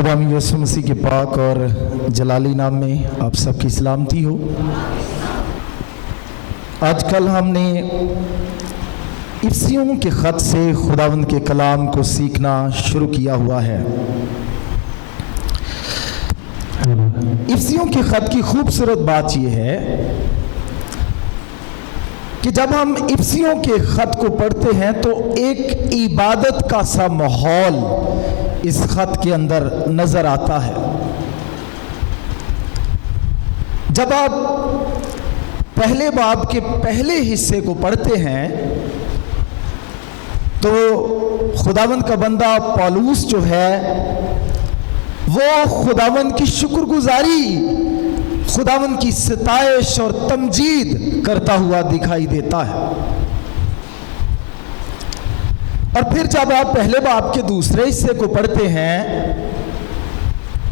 खुदावंद यीशु मसीह के पाक और जलाली नाम में आप सबकी सलामती हो। आजकल हमने इफ्सियों के ख़त से खुदावंद के कलाम को सीखना शुरू किया हुआ है। इफ्सियों के ख़त की खूबसूरत बात यह है कि जब हम इफ्सियों के ख़त को पढ़ते हैं तो एक इबादत का सा माहौल इस ख़त के अंदर नज़र आता है। जब आप पहले बाब के पहले हिस्से को पढ़ते हैं तो खुदावंद का बंदा पौलुस जो है वो खुदावंद की शुक्रगुजारी, खुदावंद की सताइश और तमजीद करता हुआ दिखाई देता है। और फिर जब आप पहले बाब के दूसरे हिस्से को पढ़ते हैं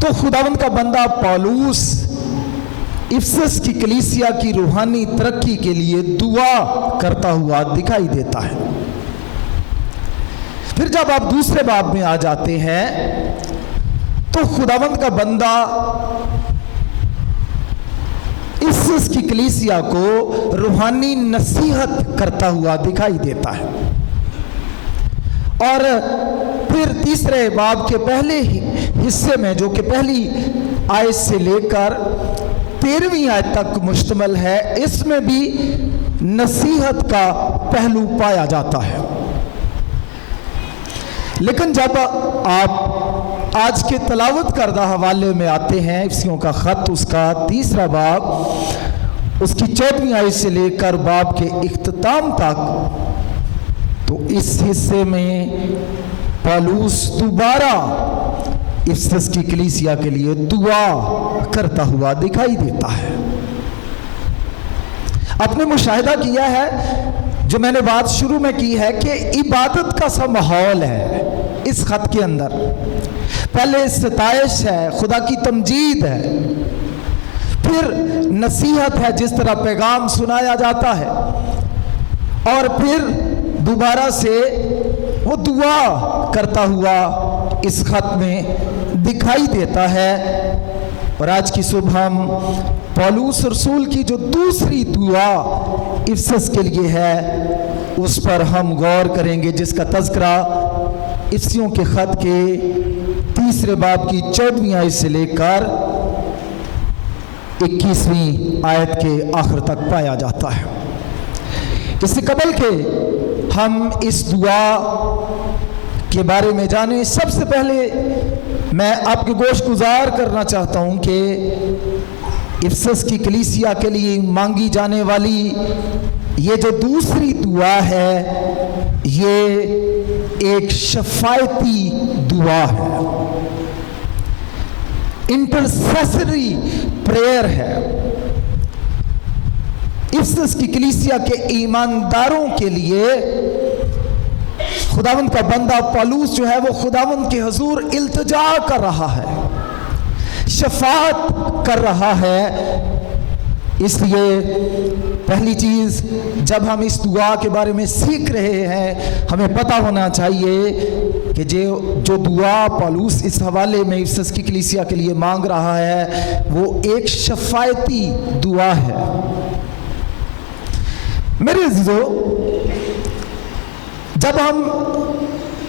तो खुदावंद का बंदा पौलुस इफिसस की कलीसिया की रूहानी तरक्की के लिए दुआ करता हुआ दिखाई देता है। फिर जब आप दूसरे बाब में आ जाते हैं तो खुदावंद का बंदा इफिसस की कलीसिया को रूहानी नसीहत करता हुआ दिखाई देता है। और फिर तीसरे बाब के पहले हिस्से में, जो कि पहली आयत से लेकर 13वीं आयत तक मुश्तमिल है, इसमें भी नसीहत का पहलू पाया जाता है। लेकिन जब आप आज के तलावत करदा हवाले में आते हैं इफ्सियों का ख़त, उसका तीसरा बाब, उसकी 14वीं आयत से लेकर बाब के इख्तिताम तक, तो इस हिस्से में पौलुस दोबारा इफिसस की कलीसिया के लिए दुआ करता हुआ दिखाई देता है। आपने मुशाहिदा किया है, जो मैंने बात शुरू में की है, कि इबादत का सा माहौल है इस खत के अंदर। पहले सताइश है, खुदा की तमजीद है, फिर नसीहत है जिस तरह पैगाम सुनाया जाता है, और फिर दोबारा से वो दुआ करता हुआ इस खत में दिखाई देता है। और आज की सुबह हम पौलुस रसूल की जो दूसरी दुआ इफिसस के लिए है उस पर हम गौर करेंगे, जिसका तज़किरा इफिसियों के ख़त के तीसरे बाब की 14वीं आयत से लेकर 21वीं आयत के आखिर तक पाया जाता है। इससे कबल के हम इस दुआ के बारे में जानें, सबसे पहले मैं आपके गोश गुजार करना चाहता हूं कि इफिसस की कलीसिया के लिए मांगी जाने वाली ये जो दूसरी दुआ है, ये एक शफायती दुआ है, इंटरसेसरी प्रेयर है। इफिसस की कलीसिया के ईमानदारों के लिए खुदावंद का बंदा पौलुस जो है वो खुदावंद के हुजूर इल्तिजा कर रहा है, शफाअत कर रहा है। इसलिए पहली चीज़, जब हम इस दुआ के बारे में सीख रहे हैं, हमें पता होना चाहिए कि जो दुआ पौलुस इस हवाले में इफिसस की कलीसिया के लिए मांग रहा है वो एक शफायती दुआ है। मेरे अज़ीज़ों, जब हम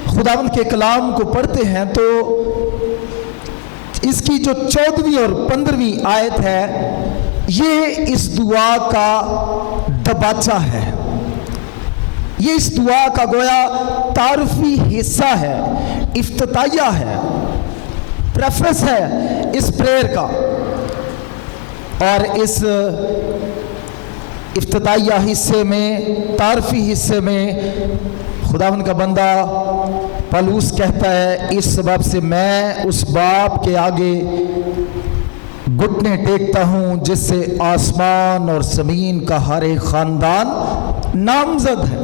खुदावंद के कलाम को पढ़ते हैं तो इसकी जो 14वीं और 15वीं आयत है, ये इस दुआ का दबाचा है, ये इस दुआ का गोया तारफी हिस्सा है, इफ्तिताहिया है, प्रेफरेंस है इस प्रेयर का। और इस इफ्तिताहिया हिस्से में, तारफी हिस्से में खुदावंद का बंदा पौलुस कहता है, इस सबब से मैं उस बाप के आगे घुटने टेकता हूँ जिससे आसमान और ज़मीन का हर एक ख़ानदान नामज़द है।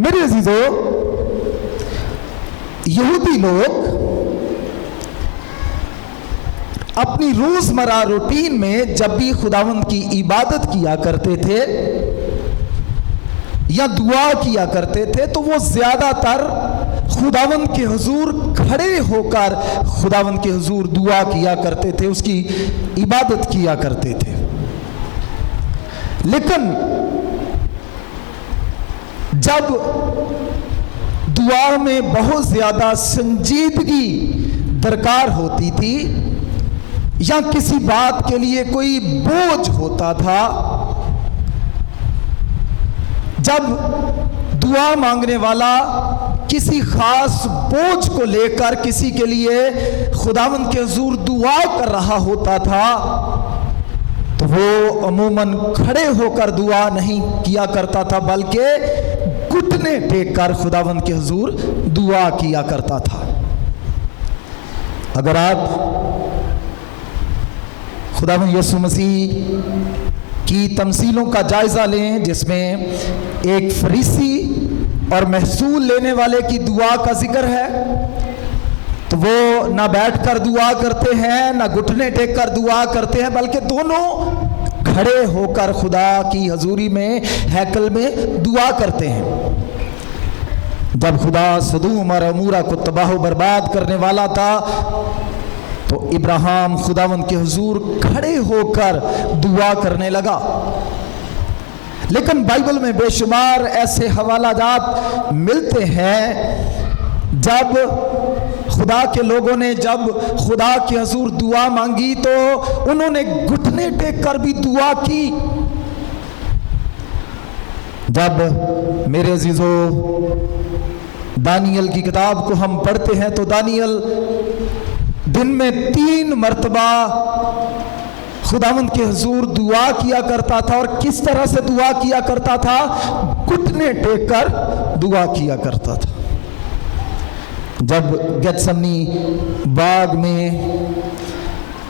मेरे अज़ीज़ों, यहूदी लोग अपनी रोज़मर्रा रूटीन में जब भी खुदावंद की इबादत किया करते थे या दुआ किया करते थे तो वो ज़्यादातर खुदावंद के हुजूर खड़े होकर खुदावंद के हुजूर दुआ किया करते थे, उसकी इबादत किया करते थे। लेकिन जब दुआ में बहुत ज्यादा संजीदगी दरकार होती थी या किसी बात के लिए कोई बोझ होता था, जब दुआ मांगने वाला किसी खास बोझ को लेकर किसी के लिए खुदावंद के हुजूर दुआ कर रहा होता था, तो वो अमूमन खड़े होकर दुआ नहीं किया करता था, बल्कि घुटने टेक कर खुदावंद के हुजूर दुआ किया करता था। अगर आप खुदावंद यीशु मसीह की तमसीलों का जायजा लें, जिसमें एक फरीसी और महसूल लेने वाले की दुआ का जिक्र है, तो वो ना बैठकर दुआ करते हैं ना घुटने टेक कर दुआ करते हैं, बल्कि दोनों खड़े होकर खुदा की हजूरी में हैकल में दुआ करते हैं। जब खुदा सदूम और अमूरा को तबाह बर्बाद करने वाला था, तो इब्राहिम खुदावंद के हुजूर खड़े होकर दुआ करने लगा। लेकिन बाइबल में बेशुमार ऐसे हवालाजात मिलते हैं जब खुदा के लोगों ने जब खुदा के हुजूर दुआ मांगी तो उन्होंने घुटने टेक कर भी दुआ की। जब मेरे अजीजो दानियल की किताब को हम पढ़ते हैं तो दानियल दिन में 3 मरतबा खुदावंद के हुजूर दुआ किया करता था। और किस तरह से दुआ किया करता था? घुटने टेक कर दुआ किया करता था। जब गेत्सेमनी बाग में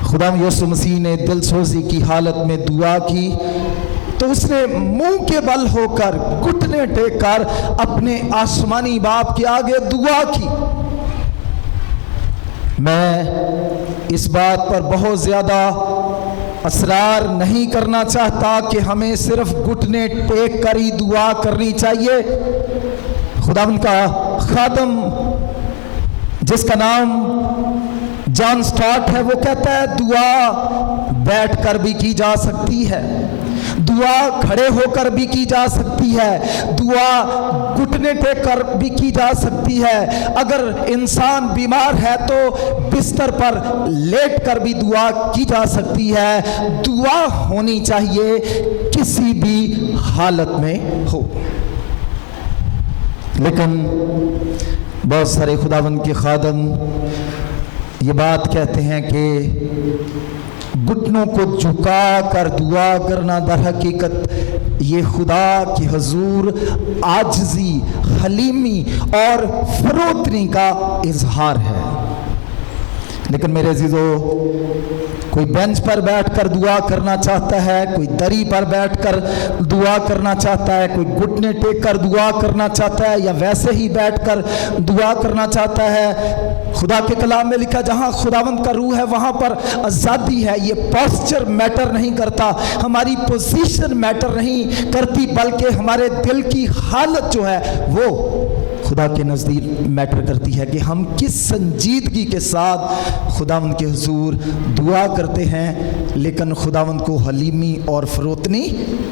खुदावंद यीशु मसीह ने दिलसोजी की हालत में दुआ की, तो उसने मुंह के बल होकर घुटने टेक कर अपने आसमानी बाप के आगे दुआ की। मैं इस बात पर बहुत ज़्यादा असरार नहीं करना चाहता कि हमें सिर्फ घुटने टेक कर ही दुआ करनी चाहिए। खुदावंद का खादम जिसका नाम जॉन स्टॉट है, वो कहता है दुआ बैठ कर भी की जा सकती है, दुआ खड़े होकर भी की जा सकती है, दुआ घुटने टेक कर भी की जा सकती है। अगर इंसान बीमार है तो बिस्तर पर लेट कर भी दुआ की जा सकती है। दुआ होनी चाहिए किसी भी हालत में हो। लेकिन बहुत सारे खुदावंद के खादम ये बात कहते हैं कि घुटनों को झुका कर दुआ करना दर हकीकत ये खुदा की हुजूर आजिज़ी, हलीमी और फरोतनी का इजहार है। लेकिन मेरे अजीजों, कोई बेंच पर बैठकर दुआ करना चाहता है, कोई दरी पर बैठकर दुआ करना चाहता है, कोई घुटने टेक कर दुआ करना चाहता है, या वैसे ही बैठकर दुआ करना चाहता है। खुदा के कलाम में लिखा, जहाँ खुदावंद का रूह है वहाँ पर आज़ादी है। ये पोस्चर मैटर नहीं करता, हमारी पोजीशन मैटर नहीं करती, बल्कि हमारे दिल की हालत जो है वो खुदा के नज़दीक मैटर करती है कि हम किस संजीदगी के साथ खुदावंद के हुजूर दुआ करते हैं। लेकिन खुदावंद को हलीमी और फरोतनी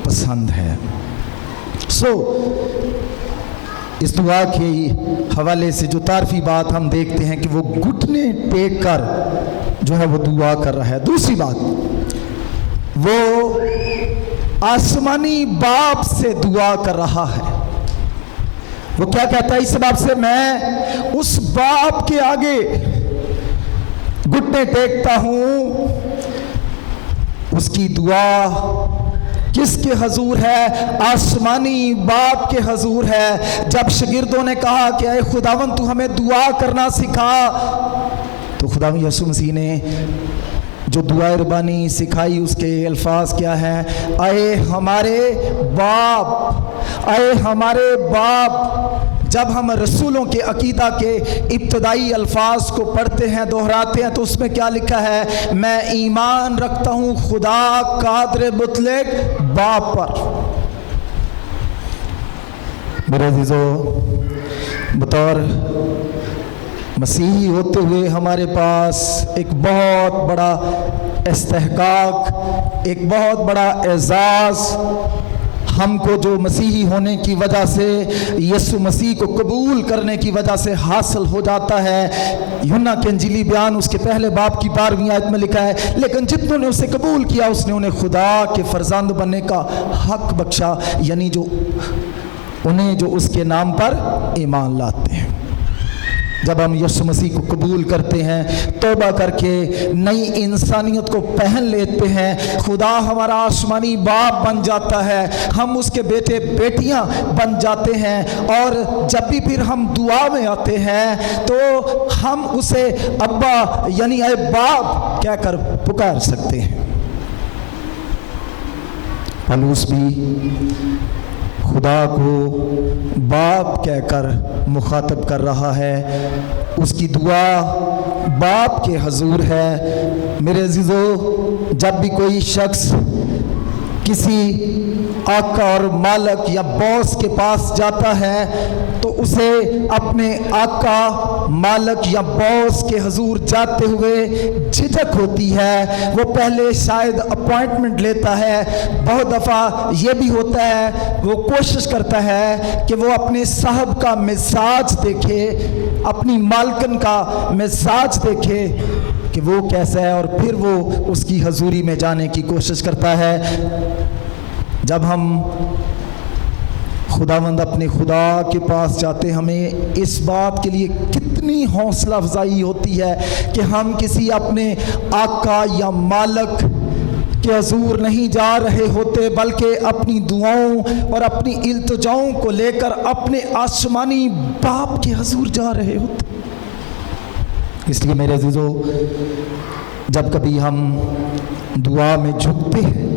पसंद है। इस दुआ के हवाले से जो तारफी बात हम देखते हैं कि वो घुटने टेक कर जो है वो दुआ कर रहा है। दूसरी बात, वो आसमानी बाप से दुआ कर रहा है। वो क्या कहता है? इस बाप से मैं उस बाप के आगे घुटने टेकता हूं। उसकी दुआ किसके हजूर है? आसमानी बाप के हजूर है। जब शागिर्दों ने कहा कि ऐ खुदावंद तू हमें दुआ करना सिखा, तो खुदावंद यीशु मसीह ने जो दुआ रबानी सिखाई उसके अल्फाज क्या हैं? आए हमारे बाप, आए हमारे बाप। जब हम रसूलों के अकीदा के इब्तदाई अल्फाज को पढ़ते हैं, दोहराते हैं, तो उसमें क्या लिखा है? मैं ईमान रखता हूँ खुदा कादर मुतलक बाप पर। मेरे अज़ीज़ों, बतौर मसीही होते हुए हमारे पास एक बहुत बड़ा इस्तेहकाक, एक बहुत बड़ा एजाज़ हमको जो मसीही होने की वजह से, यीशु मसीह को कबूल करने की वजह से हासिल हो जाता है। यूहन्ना के इंजीली बयान उसके पहले बाब की 12वीं आयत में लिखा है, लेकिन जितनों ने उसे कबूल किया उसने उन्हें खुदा के फरजंद बनने का हक बख्शा, यानी जो उन्हें जो उसके नाम पर ईमान लाते हैं। जब हम यीशु मसीह को कबूल करते हैं, तौबा करके नई इंसानियत को पहन लेते हैं, खुदा हमारा आसमानी बाप बन जाता है, हम उसके बेटे बेटियां बन जाते हैं। और जब भी फिर हम दुआ में आते हैं तो हम उसे अब्बा यानी ऐ बाप कहकर पुकार सकते हैं। पौलुस भी खुदा को बाप कहकर मुखातब कर रहा है, उसकी दुआ बाप के हजूर है। मेरे अजीज़ों, जब भी कोई शख्स किसी आका और मालिक या बॉस के पास जाता है तो उसे अपने आका, मालिक या बॉस के हजूर जाते हुए झिझक होती है। वो पहले शायद अपॉइंटमेंट लेता है, बहुत दफ़ा ये भी होता है वो कोशिश करता है कि वो अपने साहब का मिजाज देखे, अपनी मालकन का मिजाज देखे कि वो कैसा है, और फिर वो उसकी हजूरी में जाने की कोशिश करता है। जब हम खुदावंद अपने खुदा के पास जाते, हमें इस बात के लिए कितनी हौसला अफजाई होती है कि हम किसी अपने आका या मालिक के हजूर नहीं जा रहे होते, बल्कि अपनी दुआओं और अपनी इल्तिजाओं को लेकर अपने आसमानी बाप के हजूर जा रहे होते। इसलिए मेरे अजीज़ों, जब कभी हम दुआ में झुकते हैं,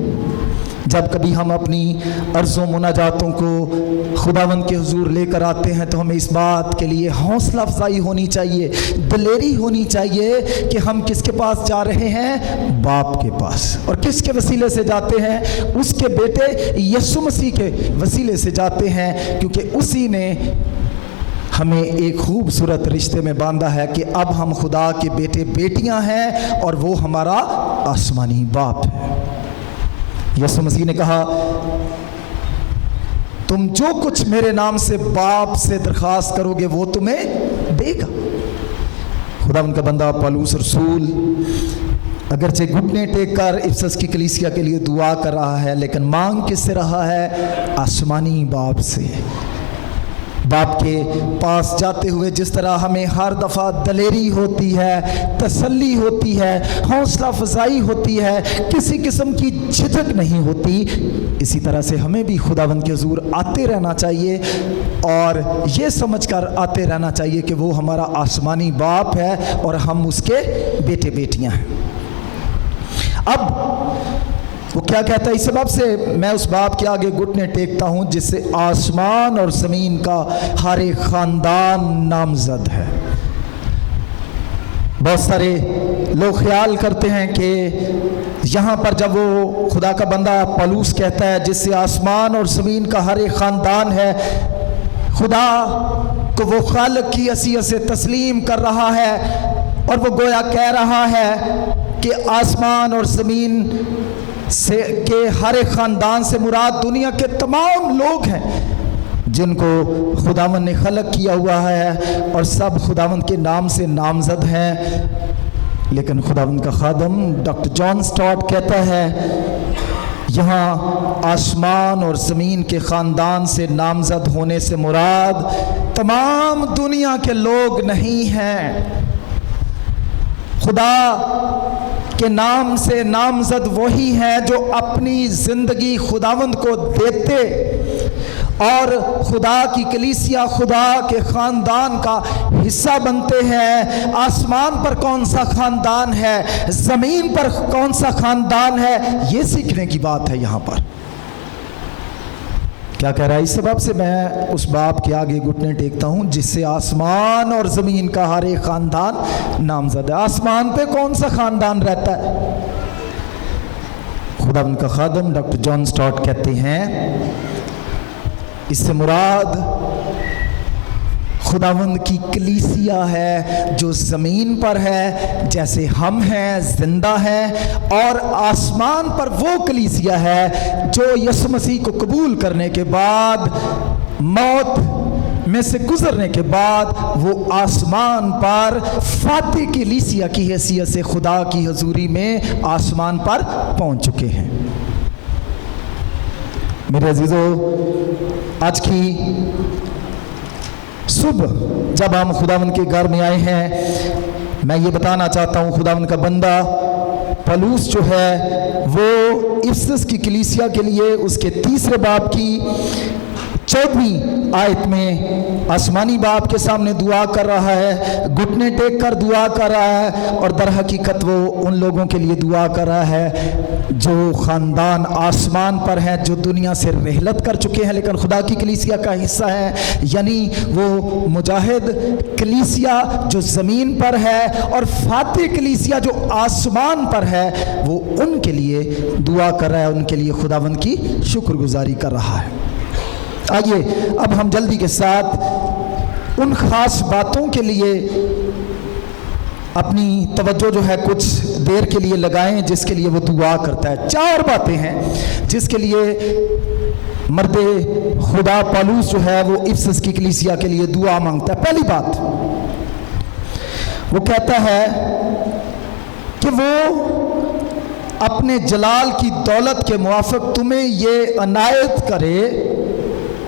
जब कभी हम अपनी अर्ज़ों मुनाजातों को खुदावंद के हुजूर लेकर आते हैं, तो हमें इस बात के लिए हौसला अफजाई होनी चाहिए, दिलेरी होनी चाहिए कि हम किसके पास जा रहे हैं? बाप के पास। और किसके वसीले से जाते हैं? उसके बेटे यीशु मसीह के वसीले से जाते हैं, क्योंकि उसी ने हमें एक खूबसूरत रिश्ते में बांधा है कि अब हम खुदा के बेटे बेटियां हैं और वो हमारा आसमानी बाप है। यीशु मसीह ने कहा, तुम जो कुछ मेरे नाम से बाप से दरख्वास्त करोगे वो तुम्हें देगा। खुदा उनका बंदा पौलुस रसूल अगरचे घुटने टेक कर इफसस की कलीसिया के लिए दुआ कर रहा है, लेकिन मांग किससे रहा है? आसमानी बाप से। बाप के पास जाते हुए जिस तरह हमें हर दफ़ा दलेरी होती है, तसल्ली होती है, हौसला अफजाई होती है, किसी किस्म की झिझक नहीं होती, इसी तरह से हमें भी खुदावंद के हुजूर आते रहना चाहिए और ये समझकर आते रहना चाहिए कि वो हमारा आसमानी बाप है और हम उसके बेटे बेटियां हैं। अब वो क्या कहता है? इस सबब से मैं उस बाप के आगे घुटने टेकता हूँ जिससे आसमान और ज़मीन का हर एक ख़ानदान नामज़द है। बहुत सारे लोग ख्याल करते हैं कि यहाँ पर जब वो खुदा का बंदा पौलुस कहता है जिससे आसमान और ज़मीन का हर एक ख़ानदान है, खुदा को वो खालिक की हैसियत से तस्लीम कर रहा है और वो गोया कह रहा है कि आसमान और ज़मीन से के हर एक ख़ानदान से मुराद दुनिया के तमाम लोग हैं जिनको खुदावंद ने खलक किया हुआ है और सब खुदावंद के नाम से नामज़द हैं। लेकिन खुदावंद का खादम डॉक्टर जॉन स्टॉट कहता है, यहाँ आसमान और ज़मीन के ख़ानदान से नामज़द होने से मुराद तमाम दुनिया के लोग नहीं हैं। खुदा के नाम से नामज़द वही हैं जो अपनी ज़िंदगी खुदावंद को देते और खुदा की कलीसिया, खुदा के ख़ानदान का हिस्सा बनते हैं। आसमान पर कौन सा ख़ानदान है, ज़मीन पर कौन सा ख़ानदान है, ये सीखने की बात है। यहाँ पर क्या कह रहा है? इस सबब से मैं उस बाप के आगे घुटने टेकता हूँ जिससे आसमान और ज़मीन का हर एक ख़ानदान नामज़द है। आसमान पे कौन सा ख़ानदान रहता है? खुदा उनका खादम डॉक्टर जॉन स्टॉट कहते हैं, इससे मुराद खुदावंद की कलीसिया है जो ज़मीन पर है जैसे हम हैं, ज़िंदा हैं, और आसमान पर वो कलीसिया है जो यीशु मसीह को कबूल करने के बाद, मौत में से गुजरने के बाद वो आसमान पर फातिह कलीसिया की हैसियत से खुदा की हजूरी में आसमान पर पहुंच चुके हैं। मेरे अजीजों, आज की सुबह जब हम खुदावंद के घर में आए हैं, मैं ये बताना चाहता हूँ खुदावंद का बंदा पौलुस जो है वो इफिसस की कलीसिया के लिए उसके 3 बाब की 14वीं आयत में आसमानी बाप के सामने दुआ कर रहा है, घुटने टेक कर दुआ कर रहा है, और दर हकीकत वो उन लोगों के लिए दुआ कर रहा है जो ख़ानदान आसमान पर हैं, जो दुनिया से रहलत कर चुके हैं लेकिन खुदा की कलीसिया का हिस्सा है, यानी वो मुजाहिद कलीसिया जो ज़मीन पर है और फातिह कलीसिया जो आसमान पर है, वो उनके लिए दुआ कर रहा है, उनके लिए खुदावंद की शुक्रगुजारी कर रहा है। आइए अब हम जल्दी के साथ उन ख़ास बातों के लिए अपनी तवज्जो जो है कुछ देर के लिए लगाएं जिसके लिए वो दुआ करता है। 4 बातें हैं जिसके लिए मर्दे खुदा पौलुस जो है वो इफिसस की कलीसिया के लिए दुआ मांगता है। पहली बात वो कहता है कि वो अपने जलाल की दौलत के मुआफ़िक तुम्हें ये अनायत करे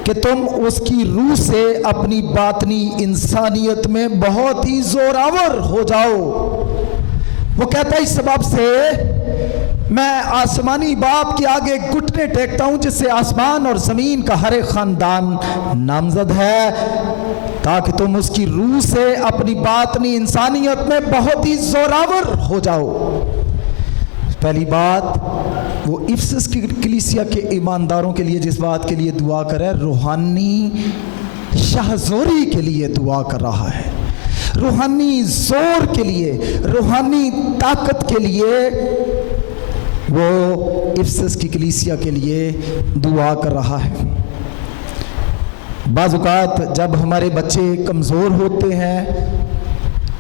कि तुम उसकी रूह से अपनी बातनी इंसानियत में बहुत ही जोरावर हो जाओ। वो कहता है इस सबब से मैं आसमानी बाप के आगे घुटने टेकता हूँ जिससे आसमान और ज़मीन का हर एक ख़ानदान नामज़द है, ताकि तुम उसकी रूह से अपनी बातनी इंसानियत में बहुत ही जोरावर हो जाओ। पहली बात वो इफिसस की कलीसिया के ईमानदारों के लिए जिस बात के लिए दुआ कर रहा है, रूहानी शाहज़ोरी के लिए दुआ कर रहा है, रूहानी जोर के लिए, रूहानी ताकत के लिए वो इफिसस की कलीसिया के लिए दुआ कर रहा है। बाज़ औक़ात जब हमारे बच्चे कमज़ोर होते हैं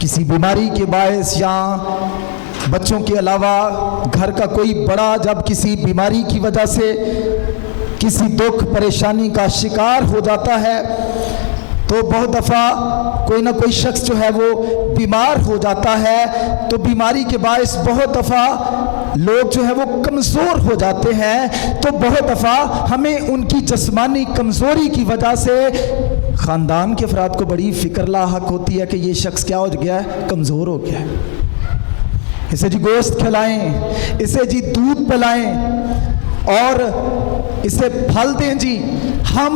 किसी बीमारी के बायस, या बच्चों के अलावा घर का कोई बड़ा जब किसी बीमारी की वजह से किसी दुख परेशानी का शिकार हो जाता है, तो बहुत दफ़ा कोई ना कोई शख्स जो है वो बीमार हो जाता है, तो बीमारी के बायस बहुत दफ़ा लोग जो है वो कमज़ोर हो जाते हैं। तो बहुत दफ़ा हमें उनकी जिस्मानी कमज़ोरी की वजह से ख़ानदान के अफराद को बड़ी फ़िक्र लाहक होती है कि ये शख्स क्या हो गया है, कमज़ोर हो गया है, इसे जी गोश्त खिलाएं, इसे जी दूध पिलाएं और इसे फल दें जी। हम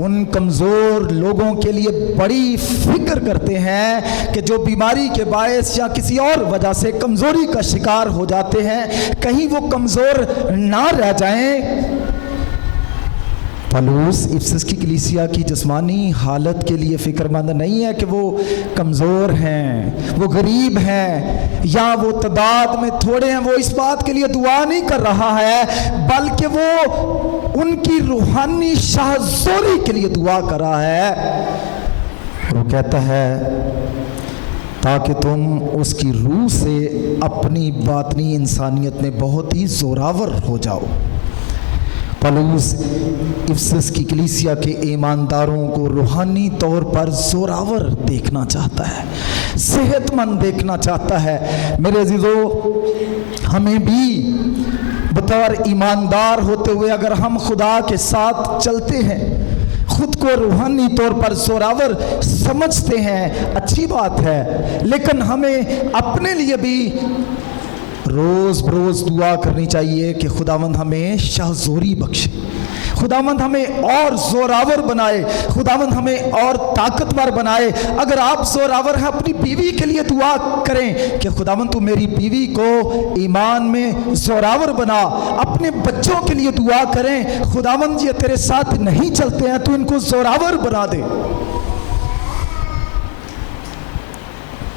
उन कमज़ोर लोगों के लिए बड़ी फ़िक्र करते हैं कि जो बीमारी के बायस या किसी और वजह से कमज़ोरी का शिकार हो जाते हैं, कहीं वो कमज़ोर ना रह जाएं। पौलुस इफिसस की कलीसिया की जिस्मानी हालत के लिए फ़िक्रमंद नहीं है कि वो कमज़ोर हैं, वो गरीब हैं, या वो तादाद में थोड़े हैं। वो इस बात के लिए दुआ नहीं कर रहा है, बल्कि वो उनकी रूहानी शाहज़ोरी के लिए दुआ कर रहा है। वो कहता है ताकि तुम उसकी रूह से अपनी बातनी इंसानियत में बहुत ही जोरावर हो जाओ। पौलुस इफिसस की कलीसिया के ईमानदारों को रूहानी तौर पर जोरावर देखना चाहता है, सेहतमंद देखना चाहता है। मेरे अजीजों, हमें भी बतौर ईमानदार होते हुए अगर हम खुदा के साथ चलते हैं, खुद को रूहानी तौर पर जोरावर समझते हैं, अच्छी बात है, लेकिन हमें अपने लिए भी रोज़ बरोज़ दुआ करनी चाहिए कि खुदावंद हमें शाहज़ोरी बख्शे, खुदावंद हमें और ज़ोरावर बनाए, खुदावंद हमें और ताकतवर बनाए। अगर आप ज़ोरावर हैं, अपनी बीवी के लिए दुआ करें कि खुदावंद तू मेरी बीवी को ईमान में ज़ोरावर बना। अपने बच्चों के लिए दुआ करें, खुदावंद ये तेरे साथ नहीं चलते हैं, तू इनको ज़ोरावर बना दे।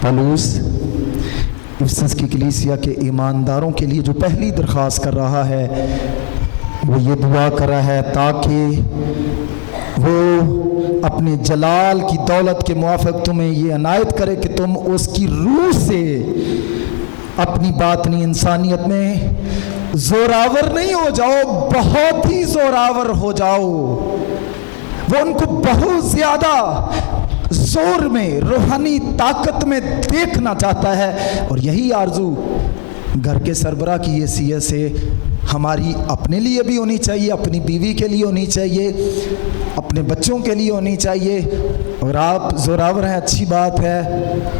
पौलुस इफिसस की कलीसिया के ईमानदारों के लिए जो पहली दरख्वास्त कर रहा है वो ये दुआ कर रहा है ताकि वो اپنے جلال کی دولت کے موافق تمہیں یہ عنایت کرے کہ تم اس کی روح سے اپنی باطنی انسانیت میں زوراور نہیں ہو جاؤ، بہت ہی زوراور ہو جاؤ۔ وہ ان کو بہت زیادہ زور میں، روحانی طاقت میں دیکھنا چاہتا ہے، اور یہی آرزو گھر کے سربراہ کی حیثیت سے ہماری اپنے لیے بھی ہونی چاہیے، اپنی بیوی کے لیے ہونی چاہیے، اپنے بچوں کے لیے ہونی چاہیے۔ اور آپ زوراور ہیں، اچھی بات ہے،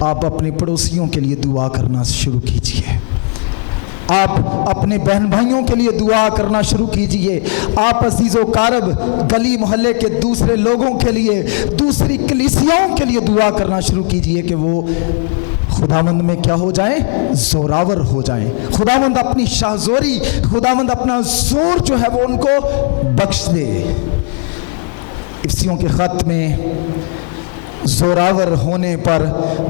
آپ اپنے پڑوسیوں کے لیے دعا کرنا شروع کیجئے، آپ اپنے بہن بھائیوں کے لیے دعا کرنا شروع کیجئے، آپ عزیز و قارب گلی محلے کے دوسرے لوگوں کے لیے، دوسری کلیسیاؤں کے لیے دعا کرنا شروع کیجئے کہ وہ خداوند میں کیا ہو جائیں؟ زوراور ہو جائیں۔ خداوند اپنی شاہزوری، خداوند اپنا زور جو ہے وہ ان کو بخش دے۔ افسیوں کے خط میں زوراور ہونے پر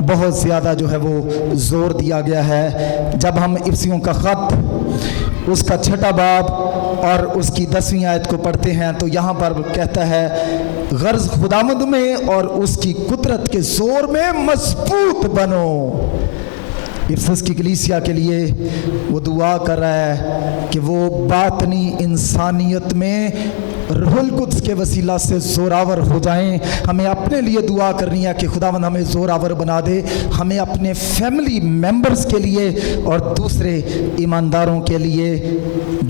بہت زیادہ جو ہے وہ زور دیا گیا ہے۔ جب ہم افسیوں کا خط اس کا 6 باب اور اس کی 10ویں آیت کو پڑھتے ہیں تو یہاں پر کہتا ہے غرض خداوند میں اور اس کی قدرت کے زور میں مضبوط بنو۔ افسس کی کلیسیا کے لیے وہ دعا کر رہا ہے کہ وہ باطنی انسانیت میں روح القدس کے وسیلہ سے زوراور ہو جائیں۔ ہمیں اپنے لیے دعا کرنی ہے کہ خداوند ہمیں زوراور بنا دے، ہمیں اپنے فیملی ممبرز کے لیے اور دوسرے ایمانداروں کے لیے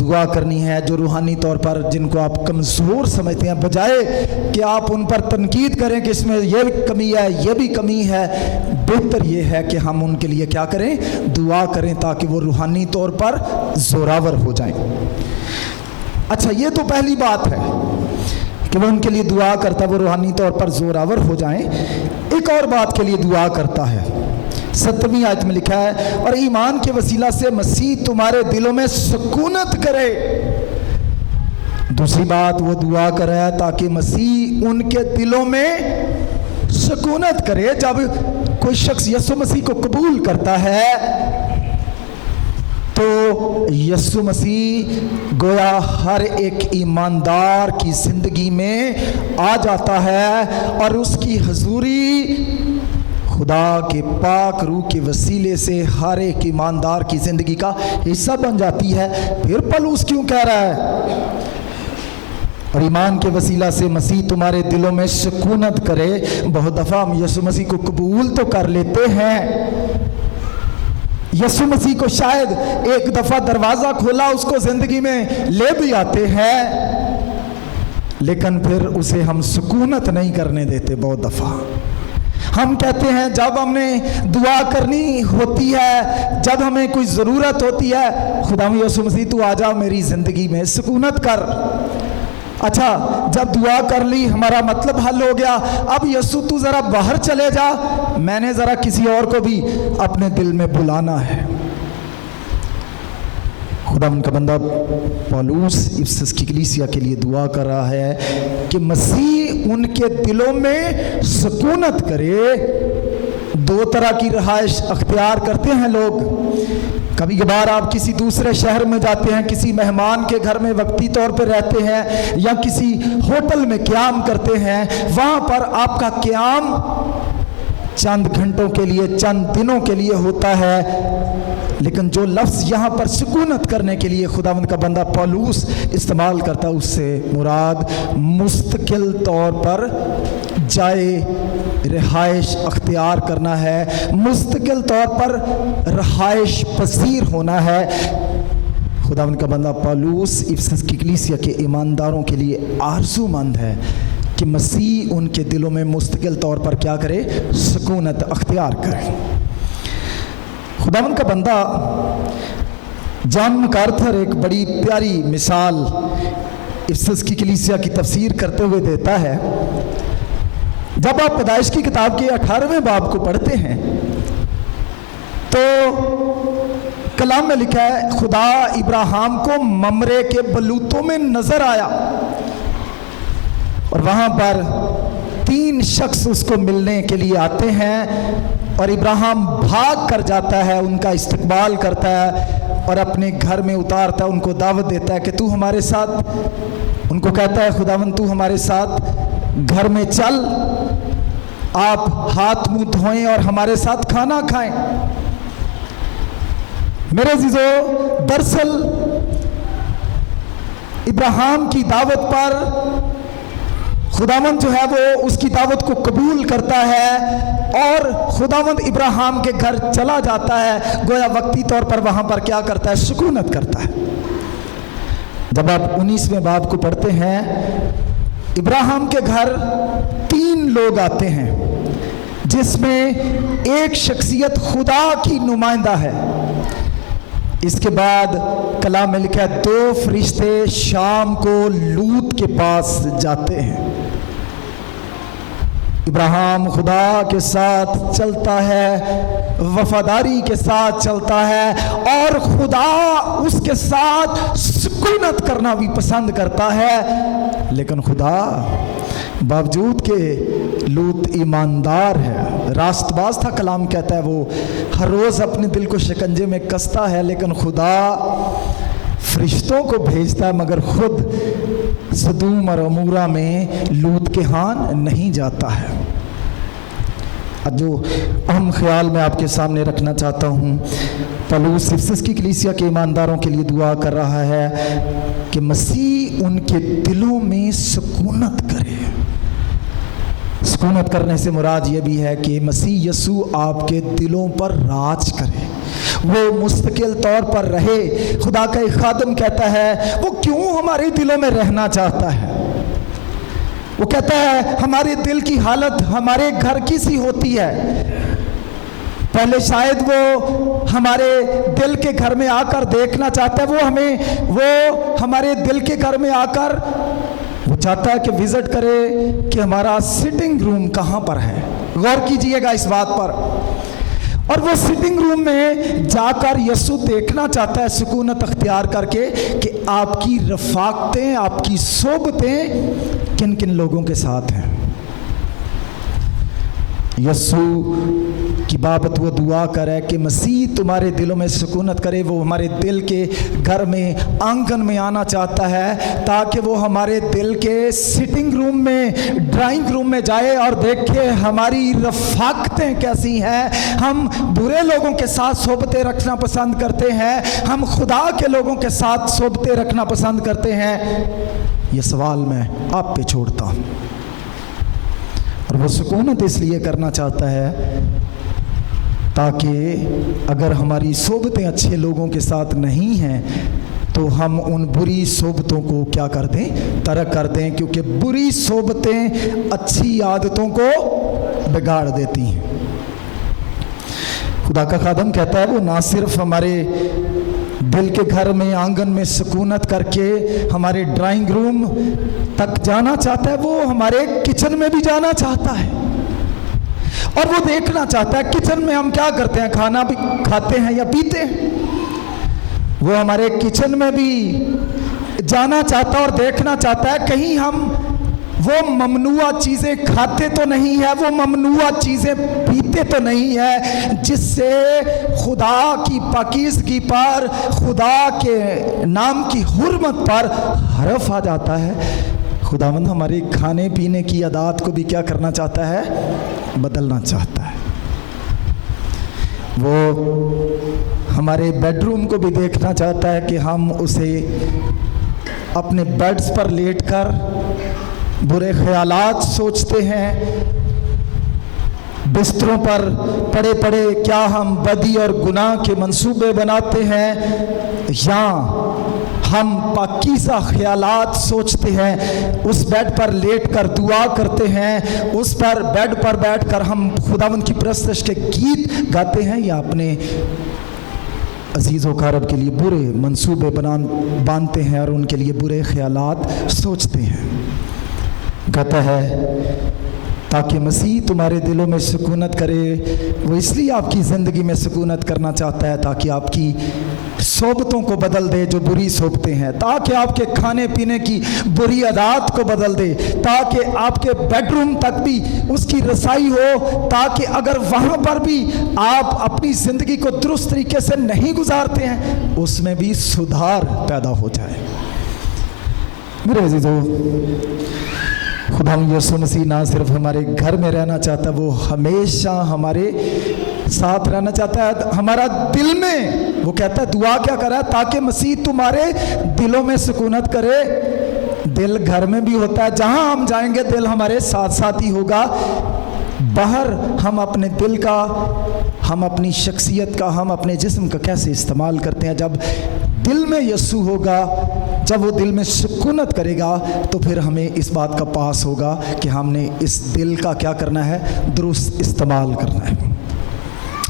دعا کرنی ہے جو روحانی طور پر جن کو آپ کمزور سمجھتے ہیں، بجائے کہ آپ ان پر تنقید کریں کہ اس میں یہ کمی ہے، یہ بھی کمی ہے، بہتر یہ ہے کہ ہم ان کے لیے کیا کریں؟ دعا کریں تاکہ وہ روحانی طور پر زوراور ہو جائیں۔ اچھا، یہ تو پہلی بات ہے کہ وہ ان کے لیے دعا کرتا ہے وہ روحانی طور پر زوراور ہو جائیں۔ ایک اور بات کے لیے دعا کرتا ہے، 7ویں آیت میں لکھا ہے اور ایمان کے وسیلہ سے مسیح تمہارے دلوں میں سکونت کرے۔ دوسری بات وہ دعا کر رہا ہے تاکہ مسیح ان کے دلوں میں سکونت کرے۔ جب کوئی شخص یسوع مسیح کو قبول کرتا ہے تو یسوع مسیح گویا ہر ایک ایماندار کی زندگی میں آ جاتا ہے اور اس کی حضوری خدا کے پاک روح کے وسیلے سے ہر ایک ایماندار کی زندگی کا حصہ بن جاتی ہے۔ پھر پولس کیوں کہہ رہا ہے اور ایمان کے وسیلہ سے مسیح تمہارے دلوں میں سکونت کرے؟ بہت دفعہ ہم یسوع مسیح کو قبول تو کر لیتے ہیں، یسوع مسیح کو شاید ایک دفعہ دروازہ کھولا اس کو زندگی میں لے بھی آتے ہیں، لیکن پھر اسے ہم سکونت نہیں کرنے دیتے۔ بہت دفعہ ہم کہتے ہیں جب ہم نے دعا کرنی ہوتی ہے، جب ہمیں کوئی ضرورت ہوتی ہے، خدا یسوع مسیح تو آ جا میری زندگی میں، سکونت کر۔ اچھا، جب دعا کر لی ہمارا مطلب حل ہو گیا، اب یسوع تو ذرا باہر چلے جا، میں نے ذرا کسی اور کو بھی اپنے دل میں بلانا ہے۔ خدا ان کا بندہ پولس افسس کی کلیسیا کے لیے دعا کر رہا ہے کہ مسیح ان کے دلوں میں سکونت کرے۔ 2 طرح کی رہائش اختیار کرتے ہیں لوگ۔ کبھی کبھار آپ کسی دوسرے شہر میں جاتے ہیں، کسی مہمان کے گھر میں وقتی طور پہ رہتے ہیں یا کسی ہوٹل میں قیام کرتے ہیں، وہاں پر آپ کا قیام چند گھنٹوں کے لیے، چند دنوں کے لیے ہوتا ہے، لیکن جو لفظ یہاں پر سکونت کرنے کے لیے خداوند کا بندہ پولس استعمال کرتا ہے، اس سے مراد مستقل طور پر جائے رہائش اختیار کرنا ہے، مستقل طور پر رہائش پذیر ہونا ہے۔ خداوند کا بندہ پولس افسس کی کلیسیا کے ایمانداروں کے لیے آرزو مند ہے کہ مسیح ان کے دلوں میں مستقل طور پر کیا کرے؟ سکونت اختیار کرے۔ خداوند کا بندہ جان مکارتھر ایک بڑی پیاری مثال افسس کی کلیسیا کی تفسیر کرتے ہوئے دیتا ہے۔ جب آپ پیدائش کی کتاب کے 18ویں باب کو پڑھتے ہیں تو کلام میں لکھا ہے خدا ابراہیم کو ممرے کے بلوتوں میں نظر آیا اور وہاں پر 3 شخص اس کو ملنے کے لیے آتے ہیں اور ابراہیم بھاگ کر جاتا ہے، ان کا استقبال کرتا ہے اور اپنے گھر میں اتارتا ہے، ان کو دعوت دیتا ہے کہ تو ہمارے ساتھ، ان کو کہتا ہے خداوند تو ہمارے ساتھ घर में चल, आप हाथ मुंह धोएं और हमारे साथ खाना खाएं। मेरे अजीजों, दरअसल इब्राहिम की दावत पर खुदावंद जो है वो उसकी दावत को कबूल करता है और खुदावंद इब्राहिम के घर चला जाता है। गोया वक्ती तौर पर वहां पर क्या करता है, सुकूनत करता है। जब आप 19वें बाब को पढ़ते हैं, इब्राहिम के घर 3 लोग आते हैं, जिसमें एक शख्सियत खुदा की नुमाइंदा है। इसके बाद कलाम में लिखा है 2 फरिश्ते शाम को लूत के पास जाते हैं। इब्राहिम खुदा के साथ चलता है, वफादारी के साथ चलता है और खुदा उसके साथ सुकूनत करना भी पसंद करता है। लेकिन खुदा बावजूद के लूत ईमानदार है, रास्तबाज था। कलाम कहता है वो हर रोज़ अपने दिल को शिकंजे में कसता है, लेकिन खुदा फरिश्तों को भेजता है, मगर खुद सदूम और अमूरा में लूत के यहाँ नहीं जाता है। अब जो अहम ख्याल मैं आपके सामने रखना चाहता हूँ, पौलुस इफिसस की कलीसिया के ईमानदारों के लिए दुआ कर रहा है कि मसीह उनके दिलों में सुकूनत करे। सुकूनत करने से मुराद ये भी है कि मसीह यसू आपके दिलों पर राज करे, वो मुस्तकिल तौर पर रहे। खुदा का एक खादम कहता है वो क्यों हमारे दिलों में रहना चाहता है। वो कहता है हमारे दिल की हालत हमारे घर की सी होती है। पहले शायद वो हमारे दिल के घर में आकर देखना चाहता है, वो हमारे दिल के घर में आकर वो चाहता है कि विजिट करे कि हमारा सिटिंग रूम कहाँ पर है। गौर कीजिएगा इस बात पर। और वो सिटिंग रूम में जाकर यसू देखना चाहता है, सुकूनत अख्तियार करके, कि आपकी रफाकतें, आपकी सोबतें किन किन लोगों के साथ हैं। यसू की बाबत वो दुआ करे कि मसीह तुम्हारे दिलों में सुकूनत करे। वो हमारे दिल के घर में, आंगन में आना चाहता है, ताकि वो हमारे दिल के सिटिंग रूम में, ड्राइंग रूम में जाए और देखे हमारी रफाकतें कैसी हैं। हम बुरे लोगों के साथ सोबतें रखना पसंद करते हैं, हम खुदा के लोगों के साथ सोबतें रखना पसंद करते हैं। ये सवाल मैं आप पे छोड़ता हूँ। और वो सुकूनत इसलिए करना चाहता है ताकि अगर हमारी सोबतें अच्छे लोगों के साथ नहीं हैं तो हम उन बुरी सोबतों को क्या कर दें, तर्क कर दें, क्योंकि बुरी सोबतें अच्छी आदतों को बिगाड़ देती हैं। खुदा का खादम कहता है वो ना सिर्फ हमारे दिल के घर में, आंगन में सुकूनत करके हमारे ड्राइंग रूम तक जाना चाहता है, वो हमारे किचन में भी जाना चाहता है। और वो देखना चाहता है किचन में हम क्या करते हैं, खाना भी खाते हैं या पीते हैं। वो हमारे किचन में भी जाना चाहता है और देखना चाहता है कहीं हम वो ममनुआ चीज़ें खाते तो नहीं है, वो ममनुआ चीज़ें पीते तो नहीं है, जिससे खुदा की पाकीज़गी पर, खुदा के नाम की हुर्मत पर हरफ आ जाता है। खुदावंद हमारी खाने पीने की आदत को भी क्या करना चाहता है, बदलना चाहता है। वो हमारे बेडरूम को भी देखना चाहता है कि हम उसे अपने बेड्स पर लेटकर बुरे ख्यालात सोचते हैं, बिस्तरों पर पड़े पड़े क्या हम बदी और गुनाह के मंसूबे बनाते हैं, या हम पाकीज़ा ख्यालात सोचते हैं, उस बेड पर लेटकर दुआ करते हैं, उस पर बेड पर बैठकर हम खुदावंद की परस्तिश के गीत गाते हैं, या अपने अजीज़ व क़रीब के लिए बुरे मंसूबे बांधते हैं और उनके लिए बुरे ख्यालात सोचते हैं। कहता है ताकि मसीह तुम्हारे दिलों में सुकूनत करे। वो इसलिए आपकी ज़िंदगी में सुकूनत करना चाहता है ताकि आपकी सोबतों को बदल दे जो बुरी सोबतें हैं, ताकि आपके खाने पीने की बुरी आदत को बदल दे, ताकि आपके बेडरूम तक भी उसकी रसाई हो, ताकि अगर वहाँ पर भी आप अपनी ज़िंदगी को दुरुस्त तरीके से नहीं गुजारते हैं उसमें भी सुधार पैदा हो जाए। मेरे अजीज़ों, खुदा यीशु मसीह ना सिर्फ हमारे घर में रहना चाहता, वो हमेशा हमारे साथ रहना चाहता है, हमारा दिल में। वो कहता है, दुआ क्या कर रहा है, ताकि मसीह तुम्हारे दिलों में सुकूनत करे। दिल घर में भी होता है, जहाँ हम जाएंगे दिल हमारे साथ साथ ही होगा। बाहर हम अपने दिल का, हम अपनी शख्सियत का, हम अपने जिस्म का कैसे इस्तेमाल करते हैं। जब दिल में यीशु होगा, जब वो दिल में सुकूनत करेगा, तो फिर हमें इस बात का पास होगा कि हमने इस दिल का क्या करना है, दुरुस्त इस्तेमाल करना है।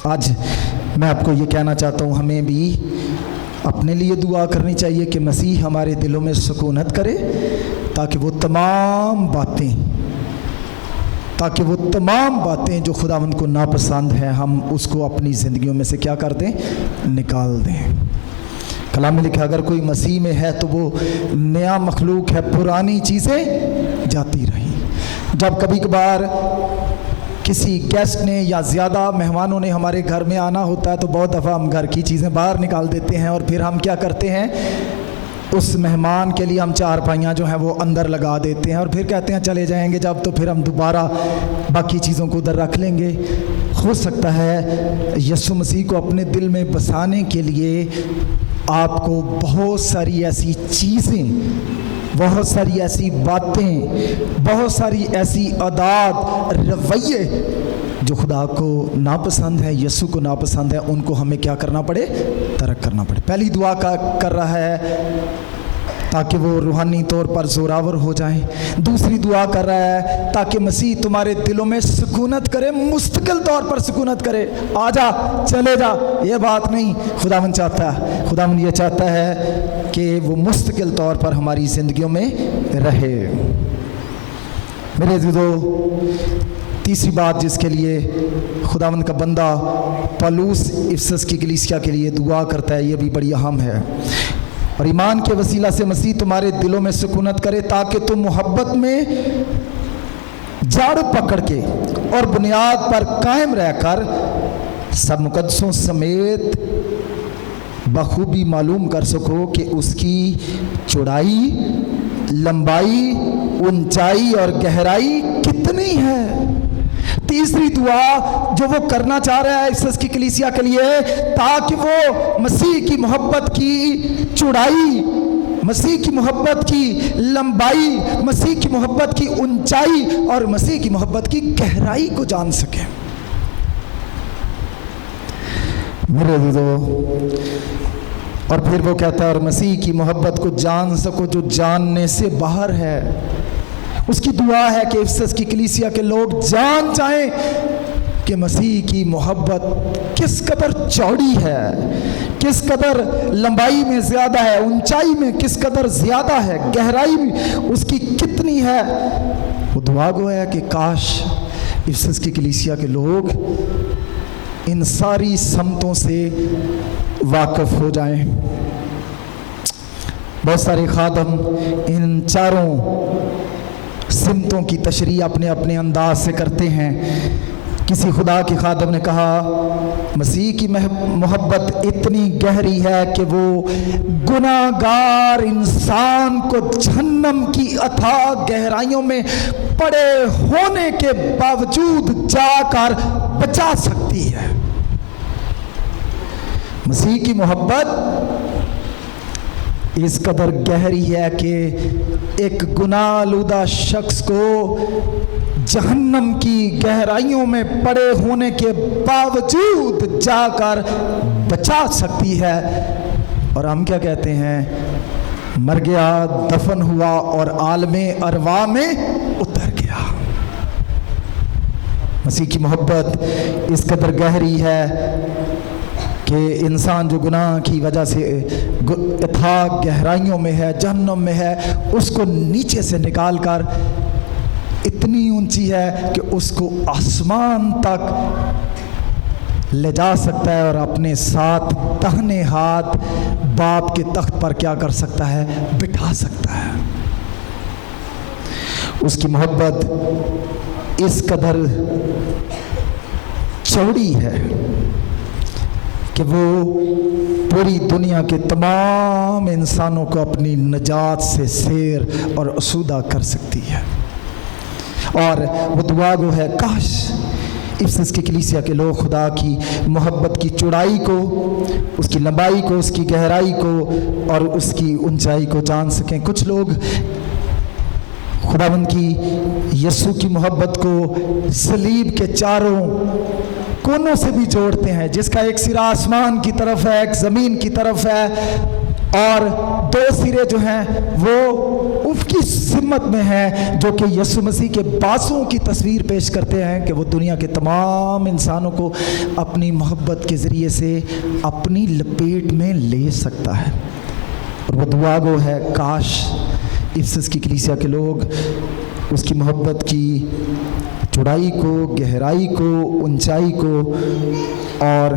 आज मैं आपको ये कहना चाहता हूँ, हमें भी अपने लिए दुआ करनी चाहिए कि मसीह हमारे दिलों में सुकूनत करे, ताकि वो तमाम बातें जो खुदावंद को नापसंद हैं, हम उसको अपनी ज़िंदगियों में से क्या कर दें, निकाल दें। कलाम में लिखा, अगर कोई मसीह में है तो वो नया मखलूक है, पुरानी चीज़ें जाती रही। जब कभी कभार किसी गेस्ट ने या ज़्यादा मेहमानों ने हमारे घर में आना होता है, तो बहुत दफ़ा हम घर की चीज़ें बाहर निकाल देते हैं, और फिर हम क्या करते हैं, उस मेहमान के लिए हम चारपाइयाँ जो हैं वो अंदर लगा देते हैं, और फिर कहते हैं चले जाएंगे जब, तो फिर हम दोबारा बाकी चीज़ों को उधर रख लेंगे। हो सकता है यीशु मसीह को अपने दिल में बसाने के लिए आपको बहुत सारी ऐसी चीज़ें, बहुत सारी ऐसी बातें, बहुत सारी ऐसी आदत, रवैये जो खुदा को नापसंद है, यीशु को नापसंद है, उनको हमें क्या करना पड़े, तर्क करना पड़े। पहली दुआ कर रहा है ताकि वो रूहानी तौर पर ज़ोरावर हो जाएं। दूसरी दुआ कर रहा है ताकि मसीह तुम्हारे दिलों में सुकूनत करे, मुस्तकिल तौर पर सुकूनत करे। आजा, चले जा, ये बात नहीं खुदावन चाहता है। खुदावन ये चाहता है कि वो मुस्तकिल तौर पर हमारी ज़िंदगियों में रहे। मेरे अज़ीज़ों, तीसरी बात जिसके लिए खुदावंद का बंदा पौलुस इफिसस की कलीसिया के लिए दुआ करता है, ये भी बड़ी अहम है। और ईमान के वसीला से मसीह तुम्हारे दिलों में सुकूनत करे, ताकि तुम मोहब्बत में जड़ पकड़ के और बुनियाद पर कायम रहकर सब मुकद्दसों समेत बखूबी मालूम कर सको कि उसकी चौड़ाई, लंबाई, ऊंचाई और गहराई कितनी है। तीसरी दुआ जो वो करना चाह रहा है इफिसस की कलीसिया के लिए, ताकि वो मसीह की मोहब्बत की चौड़ाई, मसीह की मोहब्बत की लंबाई, मसीह की मोहब्बत की ऊंचाई और मसीह की मोहब्बत की गहराई को जान सके। मेरे अज़ीज़ों, और फिर वो कहता है, और मसीह की मोहब्बत को जान सको जो जानने से बाहर है। उसकी दुआ है कि इफिसस की कलीसिया के लोग जान जाएं कि मसीह की मोहब्बत किस कदर चौड़ी है, किस कदर लंबाई में ज़्यादा है, ऊंचाई में किस कदर ज़्यादा है, गहराई में उसकी कितनी है। वो दुआ गो है कि काश इफिसस की कलीसिया के लोग इन सारी समतों से वाकिफ हो जाएं। बहुत सारे खादम इन चारों सिमतों की तशरीह अपने अपने अंदाज से करते हैं। किसी खुदा के खादम ने कहा, मसीह की मोहब्बत इतनी गहरी है कि वो गुनाहगार इंसान को जहन्नम की अथाह गहराइयों में पड़े होने के बावजूद जाकर बचा सकती है। मसीह की मोहब्बत इस कदर गहरी है कि एक गुनाहलुदा शख्स को जहन्नम की गहराइयों में पड़े होने के बावजूद जाकर बचा सकती है। और हम क्या कहते हैं, मर गया, दफन हुआ और आलमे अरवा में उतर गया। मसीह की मोहब्बत इस कदर गहरी है कि इंसान जो गुनाह की वजह से अथाह गहराइयों में है, जहन्नम में है, उसको नीचे से निकाल कर इतनी ऊंची है कि उसको आसमान तक ले जा सकता है और अपने साथ दाहिने हाथ बाप के तख्त पर क्या कर सकता है, बिठा सकता है। उसकी मोहब्बत इस कदर चौड़ी है कि वो पूरी दुनिया के तमाम इंसानों को अपनी नजात से सैर और आसूदा कर सकती है। اور وہ دعا گو ہے کاش افسس کی کلیسیا کے لوگ خدا کی محبت کی چوڑائی کو، اس کی لمبائی کو، اس کی گہرائی کو اور اس کی اونچائی کو جان سکیں۔ کچھ لوگ خداوند کی یسوع کی محبت کو صلیب کے چاروں کونوں سے بھی جوڑتے ہیں، جس کا ایک سرا آسمان کی طرف ہے، ایک زمین کی طرف ہے، اور دو سرے جو ہیں وہ اف کی سمت میں ہیں، جو کہ یسوع مسیح کے بازوں کی تصویر پیش کرتے ہیں کہ وہ دنیا کے تمام انسانوں کو اپنی محبت کے ذریعے سے اپنی لپیٹ میں لے سکتا ہے۔ اور وہ دعا گو ہے کاش افسس کی کلیسیا کے لوگ اس کی محبت کی چوڑائی کو، گہرائی کو، اونچائی کو اور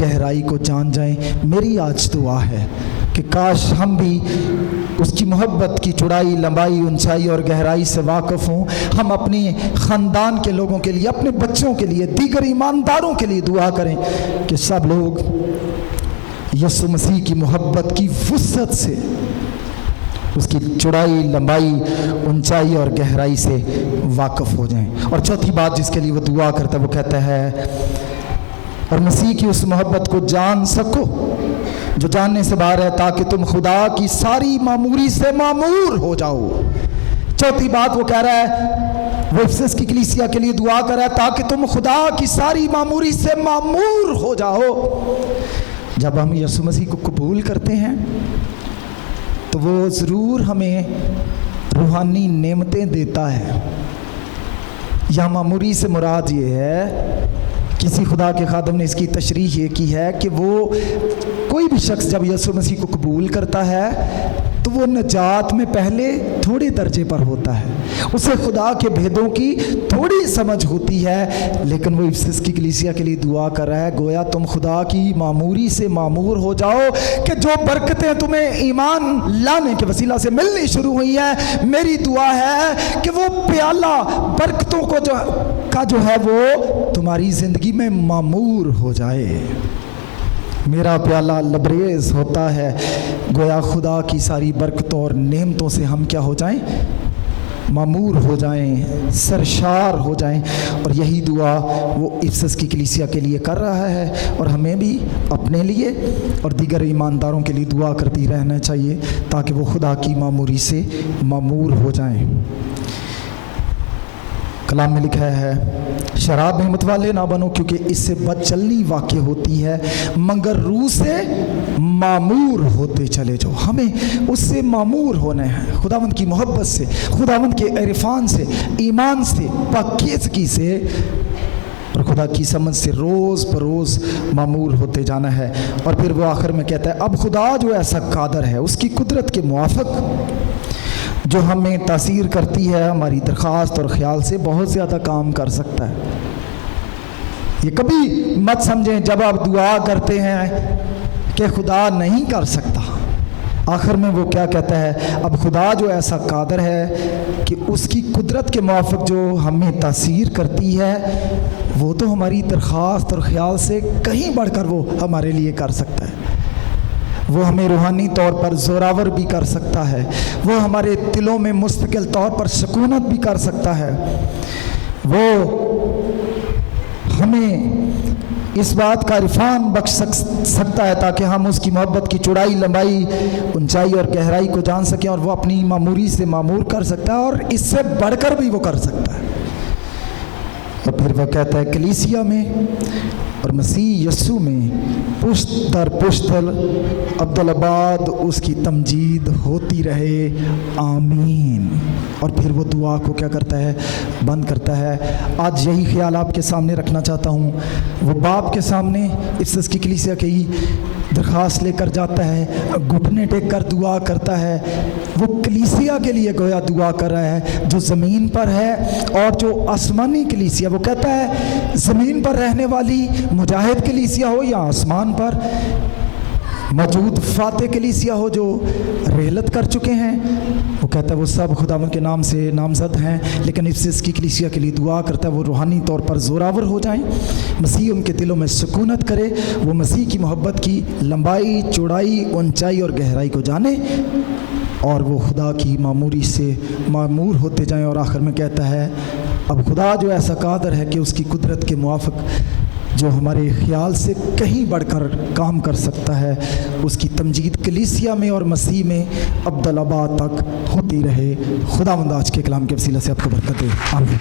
گہرائی کو جان جائیں۔ میری آج دعا ہے کہ کاش ہم بھی اس کی محبت کی چوڑائی، لمبائی، اونچائی اور گہرائی سے واقف ہوں۔ ہم اپنی خاندان کے لوگوں کے لیے، اپنے بچوں کے لیے، دیگر ایمانداروں کے لیے دعا کریں کہ سب لوگ یسوع مسیح کی محبت کی وسعت سے، اس کی چوڑائی، لمبائی، اونچائی اور گہرائی سے واقف ہو جائیں۔ اور چوتھی بات جس کے لیے وہ دعا کرتا ہے وہ کہتا ہے اور مسیح کی اس محبت کو جان سکو جو جاننے سے باہر ہے، تاکہ تم خدا کی ساری معموری سے معمور ہو جاؤ۔ چوتھی بات وہ کہہ رہا ہے، وہ افسس کی کلیسیا کے لیے دعا کر رہا ہے تاکہ تم خدا کی ساری معموری سے معمور ہو جاؤ۔ جب ہم یسوع مسیح کو قبول کرتے ہیں تو وہ ضرور ہمیں روحانی نعمتیں دیتا ہے۔ یا معموری سے مراد یہ ہے، کسی خدا کے خادم نے اس کی تشریح یہ کی ہے کہ وہ کوئی بھی شخص جب یسوع مسیح کو قبول کرتا ہے تو وہ نجات میں پہلے تھوڑے درجے پر ہوتا ہے، اسے خدا کے بھیدوں کی تھوڑی سمجھ ہوتی ہے، لیکن وہ افسس کی کلیسیا کے لیے دعا کر رہا ہے گویا تم خدا کی معموری سے معمور ہو جاؤ کہ جو برکتیں تمہیں ایمان لانے کے وسیلہ سے ملنی شروع ہوئی ہیں، میری دعا ہے کہ وہ پیالہ برکتوں کو جو ہے وہ تمہاری زندگی میں معمور ہو جائے۔ میرا پیالہ لبریز ہوتا ہے، گویا خدا کی ساری برکتوں اور نعمتوں سے ہم کیا ہو جائیں؟ معمور ہو جائیں، سرشار ہو جائیں۔ اور یہی دعا وہ افسس کی کلیسیا کے لیے کر رہا ہے، اور ہمیں بھی اپنے لیے اور دیگر ایمانداروں کے لیے دعا کرتی رہنا چاہیے تاکہ وہ خدا کی معموری سے معمور ہو جائیں۔ کلام میں لکھا ہے شراب میں متوالے نہ بنو کیونکہ اس سے بد چلنی واقع ہوتی ہے، مگر روح سے معمور ہوتے چلے جاؤ۔ ہمیں اس سے معمور ہونا ہے، خداوند کی محبت سے، خداوند کے عرفان سے، ایمان سے، پاکیزگی سے اور خدا کی سمجھ سے روز بروز معمور ہوتے جانا ہے۔ اور پھر وہ آخر میں کہتا ہے اب خدا جو ایسا قادر ہے، اس کی قدرت کے موافق جو ہمیں تاثیر کرتی ہے، ہماری درخواست اور خیال سے بہت زیادہ کام کر سکتا ہے۔ یہ کبھی مت سمجھیں جب آپ دعا کرتے ہیں کہ خدا نہیں کر سکتا۔ آخر میں وہ کیا کہتا ہے، اب خدا جو ایسا قادر ہے کہ اس کی قدرت کے موافق جو ہمیں تاثیر کرتی ہے، وہ تو ہماری درخواست اور خیال سے کہیں بڑھ کر وہ ہمارے لیے کر سکتا ہے۔ وہ ہمیں روحانی طور پر زوراور بھی کر سکتا ہے، وہ ہمارے دلوں میں مستقل طور پر سکونت بھی کر سکتا ہے، وہ ہمیں اس بات کا عرفان بخش سکتا ہے تاکہ ہم اس کی محبت کی چوڑائی، لمبائی، اونچائی اور گہرائی کو جان سکیں، اور وہ اپنی معموری سے معمور کر سکتا ہے، اور اس سے بڑھ کر بھی وہ کر سکتا ہے۔ اور پھر وہ کہتا ہے کلیسیا میں اور مسیح یسوع میں پشت در پشت عبدالآباد اس کی تمجید ہوتی رہے، آمین۔ اور پھر وہ دعا کو کیا کرتا ہے؟ بند کرتا ہے۔ آج یہی خیال آپ کے سامنے رکھنا چاہتا ہوں۔ وہ باپ کے سامنے افسس کی کلیسیا کی درخواست لے کر جاتا ہے، گھٹنے ٹیک کر دعا کرتا ہے۔ وہ کلیسیا کے لیے گویا دعا کر رہا ہے جو زمین پر ہے، اور جو آسمانی کلیسیا، وہ کہتا ہے زمین پر رہنے والی مجاہد کلیسیا ہو یا آسمان پر موجود فاتح کلیسیا ہو جو رحلت کر چکے ہیں، وہ کہتا ہے وہ سب خداوند کے نام سے نامزد ہیں، لیکن افسس کی کلیسیا کے لیے دعا کرتا ہے وہ روحانی طور پر زوراور ہو جائیں، مسیح ان کے دلوں میں سکونت کرے، وہ مسیح کی محبت کی لمبائی، چوڑائی، اونچائی اور گہرائی کو جانے، اور وہ خدا کی معموری سے معمور ہوتے جائیں۔ اور آخر میں کہتا ہے اب خدا جو ایسا قادر ہے کہ اس کی قدرت کے موافق جو ہمارے خیال سے کہیں بڑھ کر کام کر سکتا ہے، اس کی تمجید کلیسیا میں اور مسیح میں ابدالآباد تک ہوتی رہے۔ خداوند آج کے کلام کے وسیلہ سے آپ کو برکت دے، آمین۔